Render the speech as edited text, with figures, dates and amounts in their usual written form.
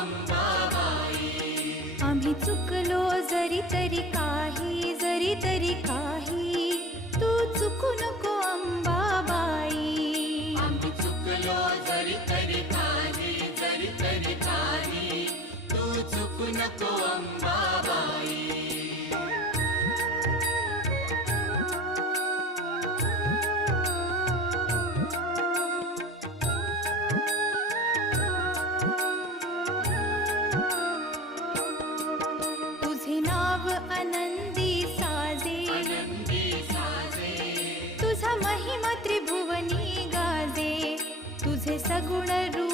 अंबाबाई. आम्ही चुकलो जरी तरी काही, जरी तरी काही, तू चुकू नको अंबाबाई. आम्ही चुकलो जरी तरी काही, जरी तरी काही, तू चुकू नको अंबाबाई. तुझे नाव आनंदी साजे, आनंदी साजे, तुझा महिमा त्रिभुवनी गाजे. तुझे सगुण रूप